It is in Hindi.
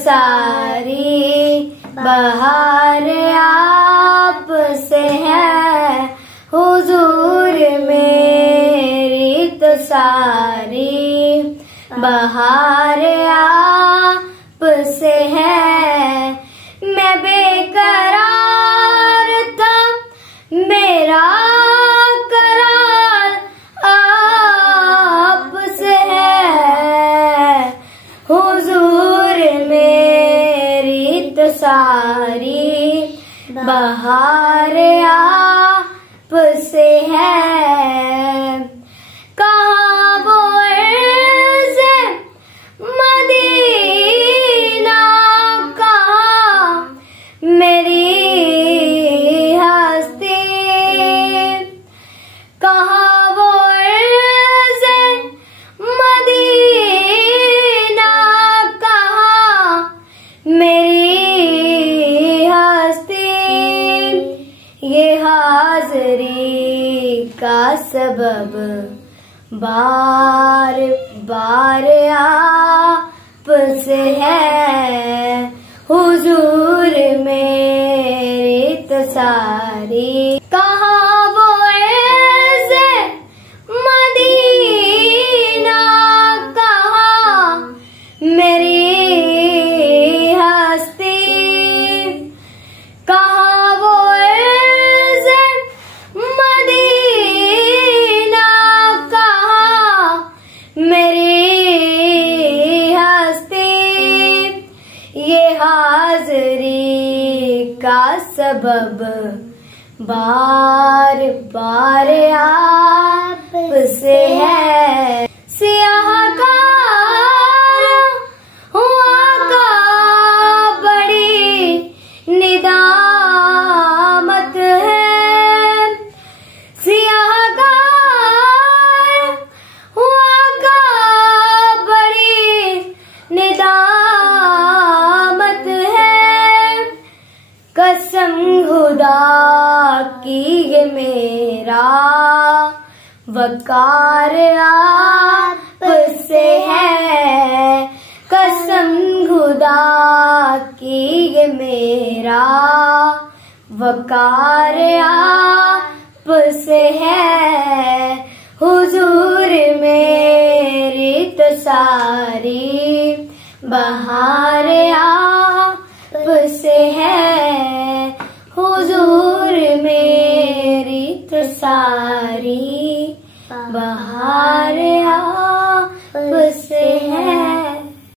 सारी बहार आप से है हुजूर मेरी तो सारी बहार आप से है। मैं बेकरार था मेरा करार आप से है हुजूर मेरी तो सारी बहार आप से है। कहाँ वो ऐसे मदीना कहाँ मेरी हस्ती, कहाँ वो ऐसे मदीना कहाँ मेरी हस्ती। ये हाज़री का सबब बार बार आप से है हुजूर मेरी तो सारी। कहाँ वो ऐसे मदीना कहाँ मेरी हस्ती, कहाँ वो ऐसे मदीना कहाँ मेरी हस्ती। ये हाज़री का सबब बार बार आप से है। सियाहकार हुआ का बड़ी निदामत है, सियाहकार हुआ का बड़ी निदामत है। कसम खुदा की ये मेरा वकार आप से है। कसम खुदा की ये मेरा वकार आप से है हुजूर मेरी तो सारी बहार आप से है हुजूर मेरी तो सारी बहार आप से है।